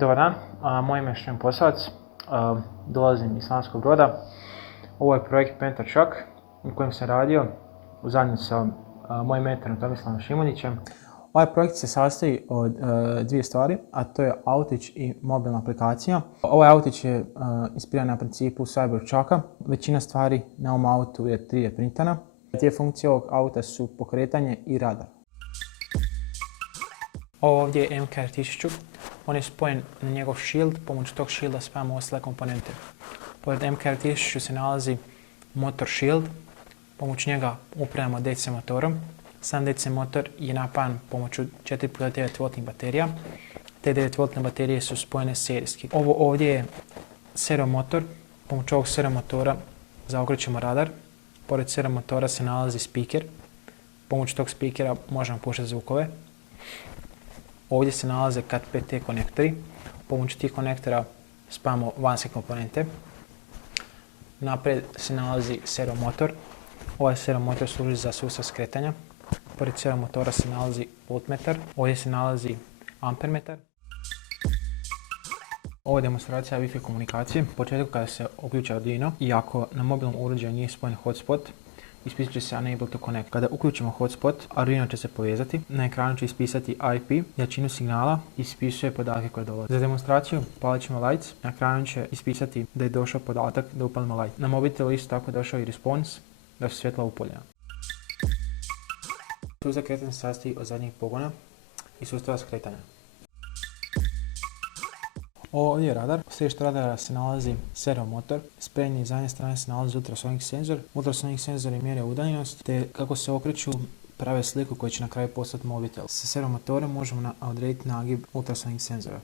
Dobar dan, moje ime je Šen Posavac, dolazim iz Slavonskog Broda. Ovo je projekt Mentor Shock u kojem sam radio zajedno sa mojim mentorom Tomislavom Šimunićem. Ovaj projekt se sastoji od dvije stvari, a to je autić i mobilna aplikacija. Ovaj autić je inspiriran na principu Cybertrucka. Većina stvari na ovom autu je 3D printana. Dvije funkcije ovog auta su pokretanje i radar. Ovo ovdje je MKR 1000. On je spojen na njegov shield, pomoću tog shielda spajamo ostale komponente. Pored MKR 1000 se nalazi motor shield, pomoću njega upravljamo DC motorom. Sam DC motor je napajan pomoću 4x9 V baterija. Te 9 V baterije su spojene serijski. Ovo ovdje je servo motor, pomoću ovog servo motora zaokrećemo radar. Pored servo motora se nalazi speaker, pomoću tog speakera možemo puštati zvukove. Ovdje se nalaze Cat5T konektori, pomoću tih konektora spajamo vanjske komponente. Naprijed se nalazi servo motor. Ovaj servo motor služi za sustav skretanja. Pored servo motora se nalazi voltmetar, ovdje se nalazi ampermetar. Ovo je demonstracija Wi-Fi komunikacije. U početku kada se uključi Arduino i ako na mobilnom uređaju nije spojen hotspot, ispisat će se Unable to Connect. Kada uključimo hotspot, Arduino će se povezati. Na ekranu će ispisati IP, jačinu signala i ispisuje podatke koje dolaze. Za demonstraciju upalit ćemo lights. Na ekranu će ispisati da je došao podatak da upalimo light. Na mobitelu isto tako došao i response da su svjetla upaljena. Sustav kretanja se sastoji od zadnjeg pogona i sustava skretanja. Ovdje je radar. U središtu radara se nalazi servo motor. S prednje i zadnje strane se nalazi ultrasonic senzor. Ultrasonic senzori mjere udaljenost te kako se okreću prave sliku koju će na kraju postati mobitel. Sa servo motorom možemo odrediti nagib ultrasonic senzora.